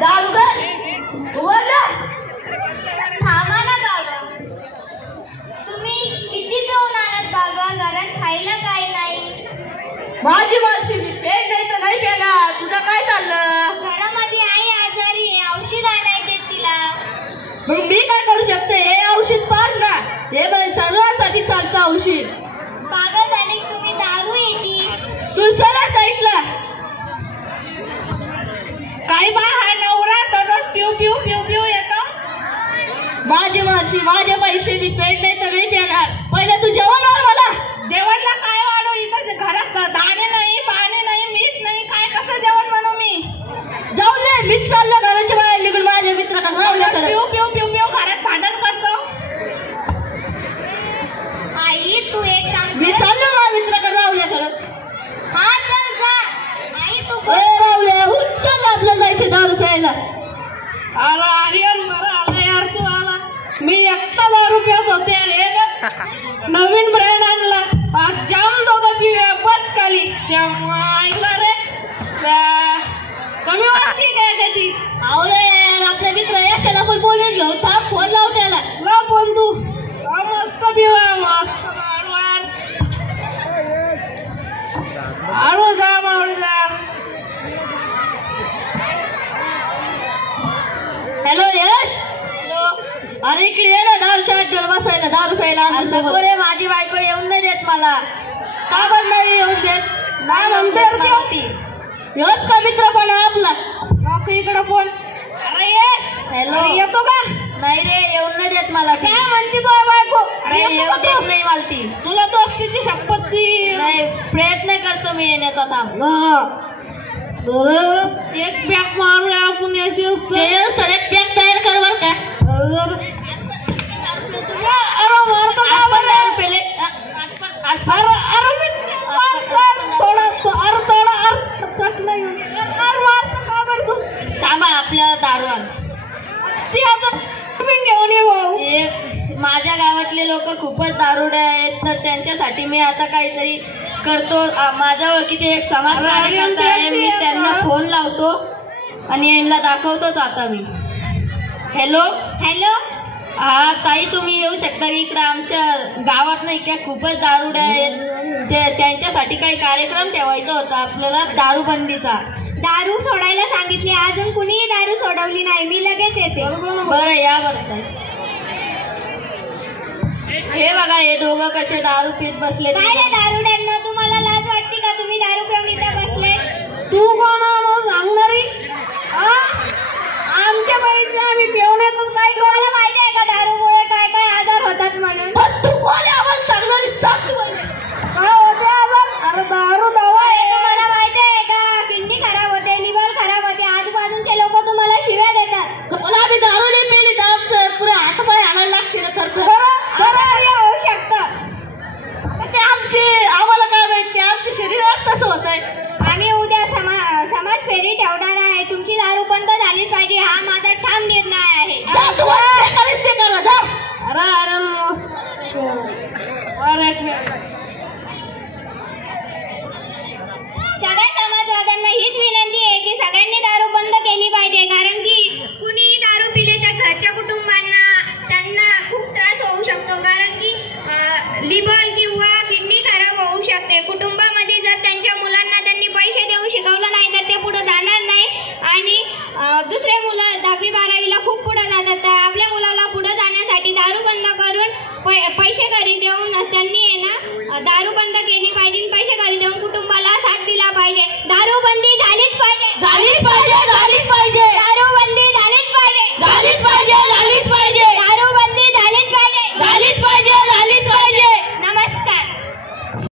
दारू काय बोलला थांबा ना बाबा, तुम्ही किती पिऊन आलात बाबा? घरात खायला काय नाही? माझी माणशी मी पेन नाही तर नाही पेणार. तुझं काय चाललं? घरामध्ये आई आजारी आहे, औषध आणायचे तिला. मग मी काय करू शकते? हे औषध पाच ना, हे बघ सर्वांसाठी चालतं औषध. पागल झाले तुम्ही, दारू येते. तू सरळ साईडला. काही बा हा नवरा दररोज पिऊ पिऊ पिऊ पिऊ येतो. माझी माणशी माझे पैसे मी पेन नाही तर नाही पेणार. पहिले तू जेवण वाढ मला. जेवणला काय वाढू? इथं घरात दाणे नाही, पाणी नाही, मीठ नाही, काय कसं जेवण बनवू मी? जाऊन दे, मीच चाललं घराच्या बाहेर निघून माझ्या मित्राकडे रावलं. पिऊ पिऊ पिऊ पिऊ घरात भांडण करतो. आई तू एक काम मी कर. चाललो माझ्या मित्राकडे रावल्या खरं. हा चल जा. आई तू रावल्या चल आपल्याला जायचं दारू प्यायला. आला आर्यन, बरं आला यार तू आला. मी एकटा दारू पित होते रे. नवीन ब्रँड आणला, आज जाम दोघं पिऊया बस खाली. जमायला रे कमी वाटते काय त्याची? आवरे आपले मित्र यशाला पण बोलून घेऊ. थांब फोन लाव त्याला. ला बोल तू. मस्त पिऊया, मस्त दारू. आरो जा मावळीला. हॅलो यश. अरे इकडे ये ना, दारूच्या अड्ड्यावर बसायला, दारू प्यायला. नको रे, माझी बायको येऊन नाही देत मला. का बरं नाही येऊन देत? नाही म्हणते होती. यश का मित्र पण आहे आपला. बाकी इकडं कोण? अरे येस. हॅलो. येतो का? नाही रे, येऊन नाही देत मला. काय म्हणते तो बायको? अरे येऊ देत नाही मला ती. तुला दोस्तीची शपथ दी. नाही, प्रयत्न करतो मी येण्याचा. थांब. एक बॅग मारूया आपण याची. सर एक पॅक तयार कर बर का. अरे मारतो का आपण बरं? दारू पेले. अरे मी थोडा चटला येऊन. अरे मारतो का बरं तू? थांबा, आपल्या दारू आण. ती आता घेऊन ये भाऊ. माझ्या गावातले लोक खूपच दारुडे आहेत, तर त्यांच्यासाठी मी आता काहीतरी करतो. माझ्या ओळखीचे एक समाज कार्यकर्ता आहे, मी त्यांना फोन लावतो आणि यांना दाखवतोच आता मी. Hello hello. हा ताई, तुम्ही येऊ शकता की इकडं? आमच्या गावात नाही का खूपच दारुडे आहेत, त्यांच्यासाठी काही कार्यक्रम ठेवायचा होता आपल्याला, दारूबंदीचा. दारू सोडायला सांगितली, अजून कुणीही दारू सोडवली नाही. मी लगेच येते. बरं या बरं. हे बघा, हे दोघं कसे दारू पीत बसले. काय दारुड्यांना, तुम्हाला लाज वाटते का? तुम्ही दारू पिऊन इथं बसले. तू कोण सांगणारी? आमच्या बहिणीला आम्ही पिऊन येतो. काय तुम्हाला माहिती आहे का दारूमुळे काय काय आजार होतात म्हणून? तू कोण आवाज सांगणारी? सांग तू. काय होते आजार? अरे दारू दवा आहे. तुम्हाला माहिती आहे का? किडनी खराब होते, लिव्हर खराब होते. आजूबाजूचे लोक तुम्हाला शिव्या देतात. मला आम्ही दारू नाही पेली तर पुरे हातपाय आणायला लागते ना. तर होऊ शकतं. ते आम्हाला काय माहिती, आमचे शरीरात तसं होत आहे. आम्ही उद्या समाज फेरी ठेवणार आहे. तुमची दारू बंद झालीच पाहिजे, हा माझा ठाम निर्णय आहे. सगळ्या समाजवाद्यांना हीच विनंती आहे की सगळ्यांनी दारू बंद केली पाहिजे, कारण की कुणीही दारू पिले तर घरच्या कुटुंबांना त्यांना खूप त्रास होऊ शकतो, कारण की लिव्हर किंवा किडनी खराब होऊ शकते. कुटुंबामध्ये जर त्यांच्या मुलांना त्यांनी पैसे देऊन शिकवलं नाही तर ते पुढे जाणार नाही आणि दुसऱ्या मुलांना